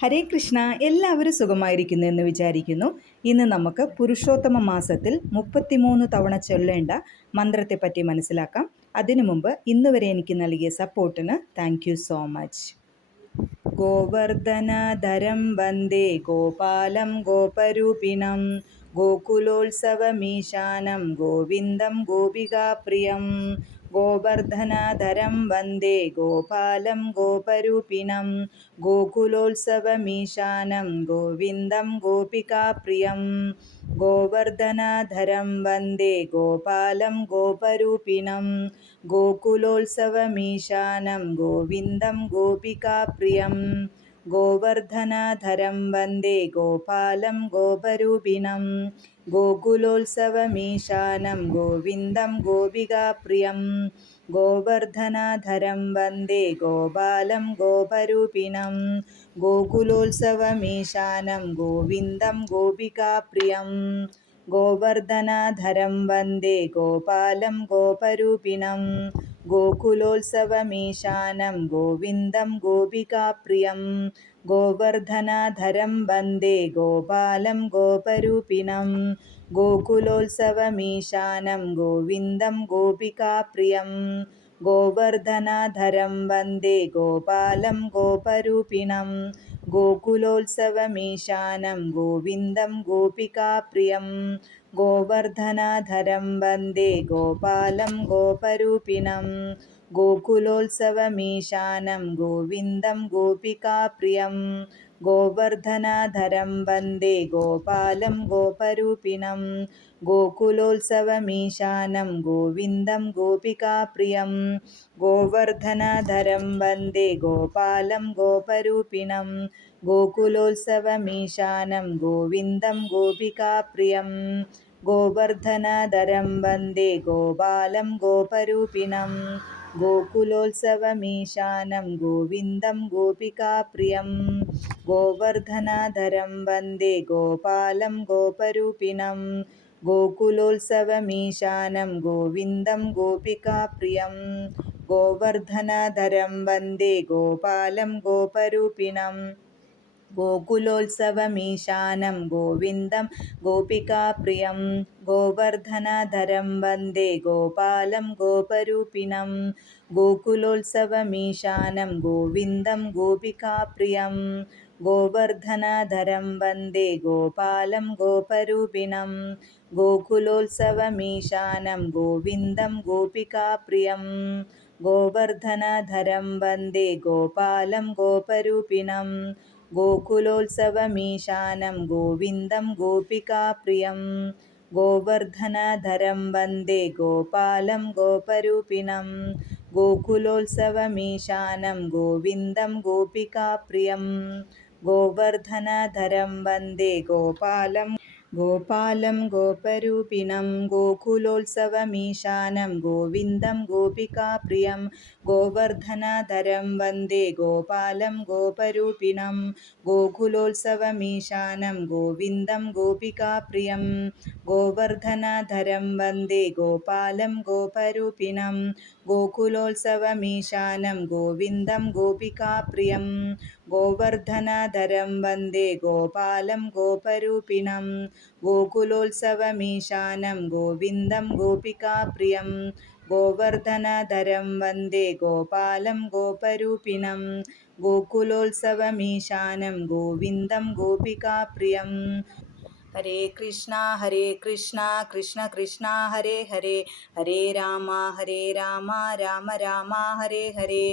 ഹരേ കൃഷ്ണ. എല്ലാവരും സുഖമായിരിക്കുന്നു എന്ന് വിചാരിക്കുന്നു. ഇന്ന് നമുക്ക് പുരുഷോത്തമ മാസത്തിൽ 33 തവണ ചൊല്ലേണ്ട മന്ത്രത്തെപ്പറ്റി മനസ്സിലാക്കാം. അതിനു മുമ്പ് ഇന്ന് വരെ എനിക്ക് നൽകിയ സപ്പോർട്ടിന് താങ്ക് യു സോ മച്ച്. ഗോവർദ്ധനധരം വന്ദേ ഗോപാലം ഗോപരൂപിണം ഗോകുലോത്സവമീശാനം ഗോവിന്ദം ഗോപികാപ്രിയം. ഗോവർദ്ധനധരം വന്ദേ ഗോപാലം ഗോപരൂപിണം ഗോകുലോത്സവമീശാനം ഗോവിന്ദം ഗോപികാപ്രിയം. ഗോവർദ്ധനധരം വന്ദേ ഗോപാലം ഗോപരൂപിണം ഗോകുലോത്സവമീശാനം ഗോവിന്ദം ഗോപികാപ്രിയം. ഗോവർദ്ധനധരം വന്ദേ ഗോപാലം ഗോപരൂപിണം ഗോകുലോത്സവമീശാനം ഗോവിന്ദം ഗോപികാപ്രിയം. ഗോവർദ്ധനധരം വന്ദേ ഗോപാലം ഗോപരൂപിണം ഗോകുലോത്സവമീശാനം ഗോവിന്ദം ഗോപികാപ്രിയം. ഗോവർദ്ധനധരം വന്ദേ ഗോപാലം ഗോപരൂപിണം ഗോകുലോത്സവമീശാനം ഗോവിന്ദം ഗോപികാപ്രിയം. ഗോവർദ്ധനധരം വന്ദേ ഗോപാലം ഗോപരൂപിണം ഗോകുലോത്സവമീശാനം ഗോവിന്ദം ഗോപികാപ്രിയം. ഗോവർദ്ധനധരം വന്ദേ ഗോപാലം ഗോപരൂപിണം ഗോകുലോത്സവമീശാനം ഗോവിന്ദം ഗോപികാപ്രിയം. ഗോവർദ്ധനധരം വന്ദേ ഗോപാലം ഗോപരൂപിണം ഗോകുലോത്സവമീശാനം ഗോവിന്ദം ഗോപികാപ്രിയം. ഗോവർദ്ധനധരം വന്ദേ ഗോപാലം ഗോപരൂപിണം ഗോകുലോത്സവമീശാനം ഗോവിന്ദം ഗോപികാപ്രിയം. ഗോവർദ്ധനധരം വന്ദേ ഗോപാലം ഗോപരൂപിണം ഗോകുലോത്സവമീശാനം ഗോവിന്ദം ഗോപികാപ്രിയം. ഗോവർദ്ധനധരം വന്ദേ ഗോപാലം ഗോപരൂപിണം ഗോകുലോത്സവമീശാനം ഗോവിന്ദം ഗോപികാപ്രിയം. ഗോവർദ്ധനധരം വന്ദേ ഗോപാലം ഗോപരൂപിണം ഗോകുലോത്സവമീശാനം ഗോവിന്ദം ഗോപികാപ്രിയം. ഗോവർദ്ധനധരം വന്ദേ ഗോപാലം ഗോപരൂപിണം ഗോകുലോത്സവമീശാനം ഗോവിന്ദം ഗോപികാപ്രിയം. ഗോവർദ്ധനധരം വന്ദേ ഗോപാലം ഗോപരൂപിണം ഗോകുലോത്സവമീശാനം ഗോവിന്ദം ഗോപികാപ്രിയം. ഗോവർദ്ധനധരം വന്ദേ ഗോപാലം ഗോപരൂപിണം ഗോകുലോത്സവമീശാനം ഗോവിന്ദം ഗോപികാപ്രിയം. ഗോവർദ്ധനധരം വന്ദേ ഗോപാലം ഗോപരൂപിണം ഗോകുലോത്സവമീശാനം ഗോവിന്ദം ഗോപികാപ്രിയം. ഗോവർദ്ധനധരം വന്ദേ ഗോപാലം ഗോപരൂപിണം ഗോകുലോത്സവമീശാനം ഗോവിന്ദം ഗോപികാപ്രിയം. ഗോവർദ്ധനധരം വന്ദേ ഗോപാലം ഗോപരൂപിണം ഗോകുലോത്സവമീശാനം ഗോവിന്ദം ഗോപികാപ്രിയം. ഗോവർദ്ധനധരം വന്ദേ ഗോപാലം ഗോപരൂപിണം ഗോകുലോത്സവമീശാനം ഗോവിന്ദം ഗോപികാപ്രിയം. ഗോവർദ്ധനധരം വന്ദേ ഗോപാലം ഗോപരൂപിണം ഗോകുലോത്സവമീശാനം ഗോവിന്ദം ഗോപികാപ്രിയം. ഗോവർദ്ധനധരം വന്ദേ ഗോപാലം ഗോപരൂപിണം ഗോകുലോത്സവമീശാനം ഗോവിന്ദം ഗോപികാപ്രിയം. ഗോവർദ്ധനധരം വന്ദേ ഗോപാലം ഗോപരൂപിണം ഗോകുലോത്സവമീശാനം ഗോവിന്ദം ഗോപികാപ്രിയം. ഹരേ കൃഷ്ണ കൃഷ്ണ കൃഷ്ണ ഹരേ ഹരേ, ഹരേ രാമ രാമ രാമ ഹരേ ഹരേ,